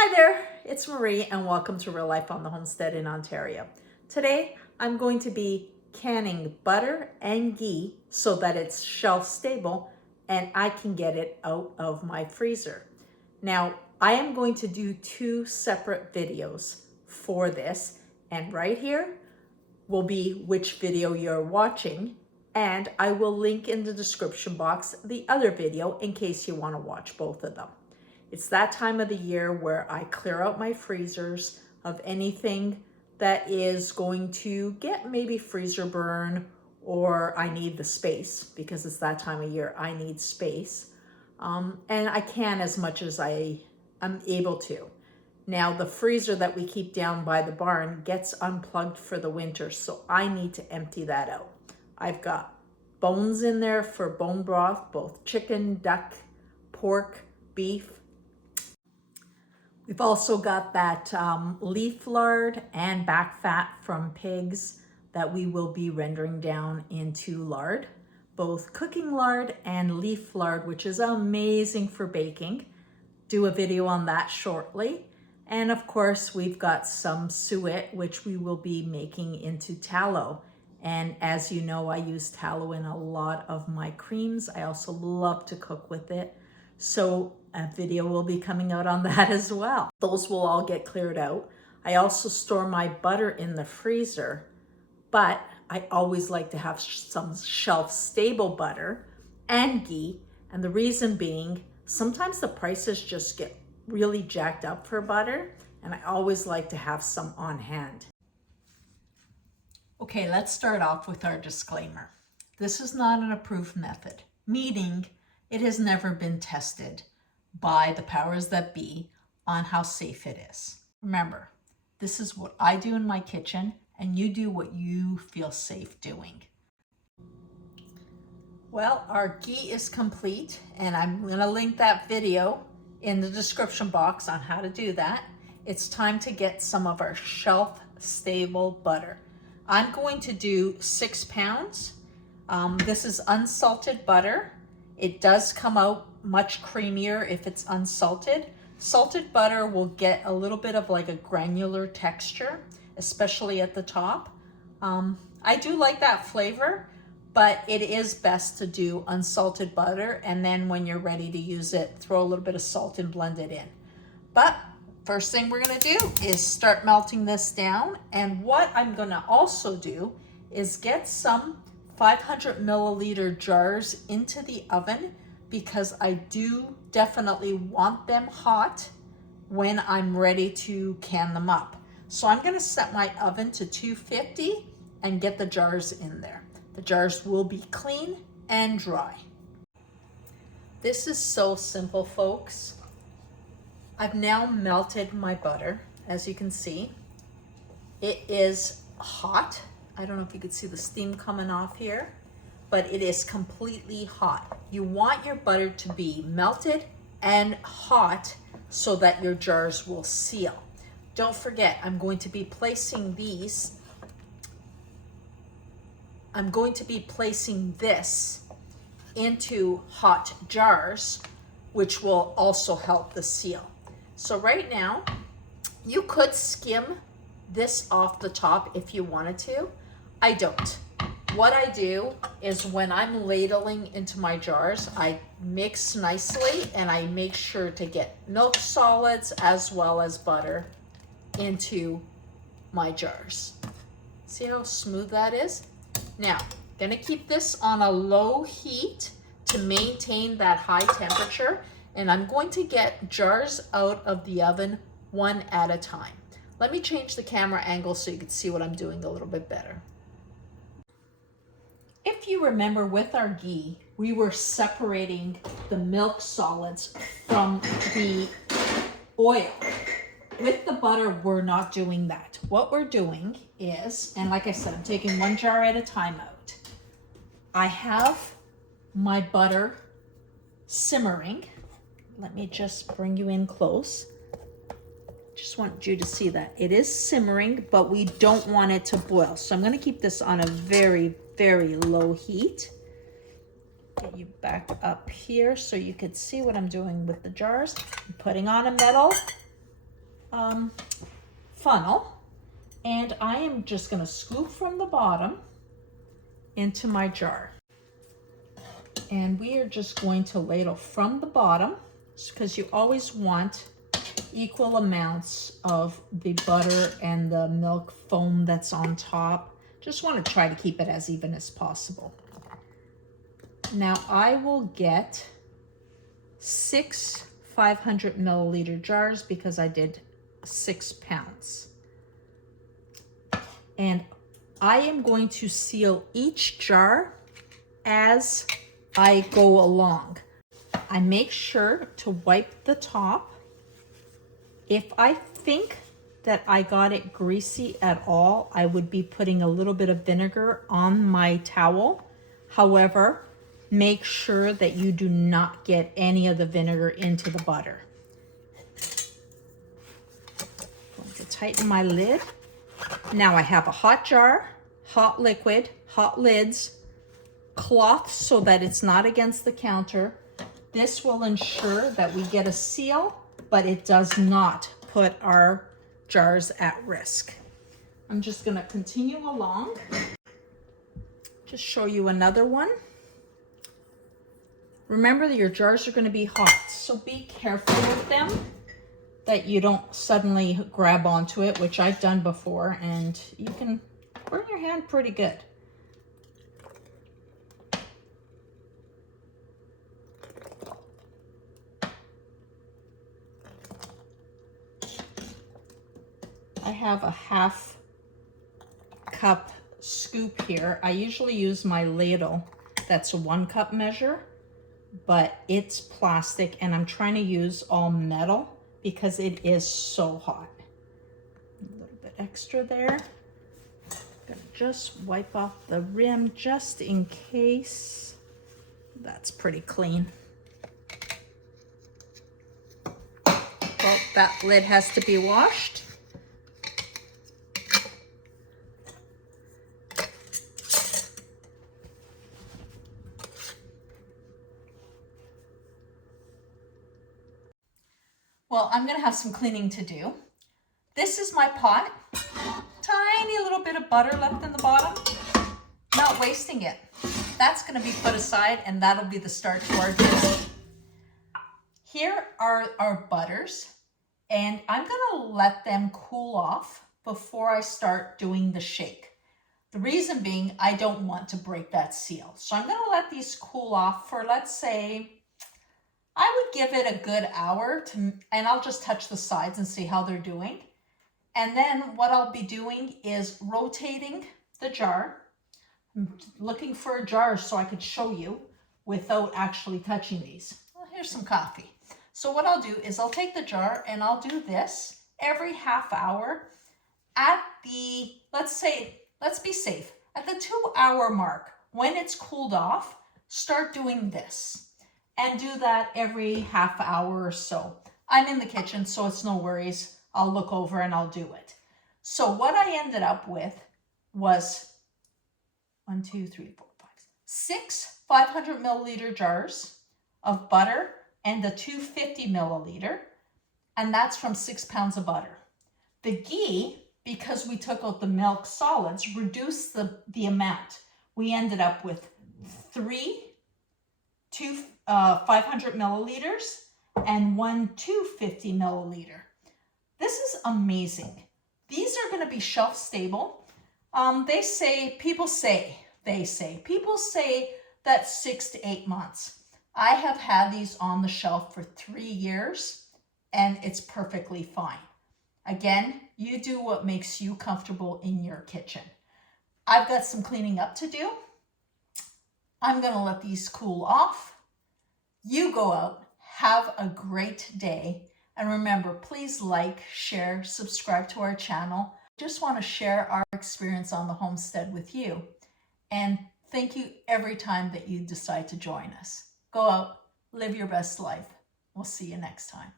Hi there, it's Marie and welcome to Real Life on the Homestead in Ontario. Today I'm going to be canning butter and ghee so that it's shelf stable and I can get it out of my freezer. Now I am going to do two separate videos for this, and right here will be which video you're watching, and I will link in the description box the other video in case you want to watch both of them. It's that time of the year where I clear out my freezers of anything that is going to get maybe freezer burn, or I need the space because it's that time of year. I need space. And I can as much as I am able to. Now the freezer that we keep down by the barn gets unplugged for the winter, so I need to empty that out. I've got bones in there for bone broth, both chicken, duck, pork, beef. We've also got that leaf lard and back fat from pigs that we will be rendering down into lard, both cooking lard and leaf lard, which is amazing for baking. Do a video on that shortly. And of course, we've got some suet, which we will be making into tallow. And as you know, I use tallow in a lot of my creams. I also love to cook with it. So a video will be coming out on that as well. Those will all get cleared out. I also store my butter in the freezer, but I always like to have some shelf stable butter and ghee. And the reason being, sometimes the prices just get really jacked up for butter, and I always like to have some on hand. Okay, let's start off with our disclaimer. This is not an approved method, meaning it has never been tested by the powers that be on how safe it is. Remember, this is what I do in my kitchen, and you do what you feel safe doing. Well, our ghee is complete, and I'm going to link that video in the description box on how to do that. It's time to get some of our shelf stable butter. I'm going to do 6 pounds. This is unsalted butter. It does come out much creamier if it's unsalted. Salted butter will get a little bit of like a granular texture, especially at the top. I do like that flavor, but it is best to do unsalted butter, and then when you're ready to use it, throw a little bit of salt and blend it in. But first thing we're gonna do is start melting this down, and what I'm gonna also do is get some 500 milliliter jars into the oven, because I do definitely want them hot when I'm ready to can them up. So I'm gonna set my oven to 250 and get the jars in there. The jars will be clean and dry. This is so simple, folks. I've now melted my butter, as you can see. It is hot. I don't know if you could see the steam coming off here, but it is completely hot. You want your butter to be melted and hot so that your jars will seal. Don't forget, I'm going to be placing this into hot jars, which will also help the seal. So right now, you could skim this off the top if you wanted to. I don't. What I do is when I'm ladling into my jars, I mix nicely and I make sure to get milk solids as well as butter into my jars. See how smooth that is? Now, gonna keep this on a low heat to maintain that high temperature, and I'm going to get jars out of the oven one at a time. Let me change the camera angle so you can see what I'm doing a little bit better. If you remember, with our ghee, we were separating the milk solids from the oil. With the butter, we're not doing that. What we're doing is, and like I said, I'm taking one jar at a time out. I have my butter simmering. Let me just bring you in close. Just want you to see that it is simmering, but we don't want it to boil. So I'm going to keep this on a very, very low heat. Get you back up here so you could see what I'm doing with the jars. I'm putting on a metal funnel, and I am just going to scoop from the bottom into my jar. And we are just going to ladle from the bottom, because you always want equal amounts of the butter and the milk foam that's on top. Just want to try to keep it as even as possible. Now I will get 6 500 milliliter jars because I did 6 pounds. And I am going to seal each jar as I go along. I make sure to wipe the top. If I think that I got it greasy at all, I would be putting a little bit of vinegar on my towel. However, make sure that you do not get any of the vinegar into the butter. I'm going to tighten my lid. Now I have a hot jar, hot liquid, hot lids, cloth so that it's not against the counter. This will ensure that we get a seal, but it does not put our jars at risk. I'm just going to continue along. Just show you another one. Remember that your jars are going to be hot, so be careful with them that you don't suddenly grab onto it, which I've done before, and you can burn your hand pretty good. I have a half cup scoop here. I usually use my ladle. That's a 1 cup measure, but it's plastic and I'm trying to use all metal because it is so hot. A little bit extra there. Gonna just wipe off the rim just in case. That's pretty clean. Well, that lid has to be washed. Well, I'm gonna have some cleaning to do. This is my pot. Tiny little bit of butter left in the bottom. Not wasting it. That's gonna be put aside and that'll be the start to our dish. Here are our butters and I'm gonna let them cool off before I start doing the shake. The reason being, I don't want to break that seal. So I'm gonna let these cool off for, let's say, I would give it a good hour and I'll just touch the sides and see how they're doing. And then what I'll be doing is rotating the jar. I'm looking for a jar so I could show you without actually touching these. Well, here's some coffee. So what I'll do is I'll take the jar and I'll do this every half hour at the, let's be safe, at the 2 hour mark. When it's cooled off, start doing this. And do that every half hour or so. I'm in the kitchen, so it's no worries. I'll look over and I'll do it. So what I ended up with was 6 500 milliliter jars of butter and the 250 milliliter, and that's from 6 pounds of butter. The GHEE, because we took out the milk solids, reduced the amount. We ended up with 500 milliliters and 1 250 milliliter. This is amazing. These are going to be shelf stable. People say that 6 to 8 months. I have had these on the shelf for 3 years and it's perfectly fine. Again, you do what makes you comfortable in your kitchen. I've got some cleaning up to do. I'm going to let these cool off. You go out, have a great day, and remember, please like, share, subscribe to our channel. Just want to share our experience on the homestead with you. And thank you every time that you decide to join us. Go out, live your best life. We'll see you next time.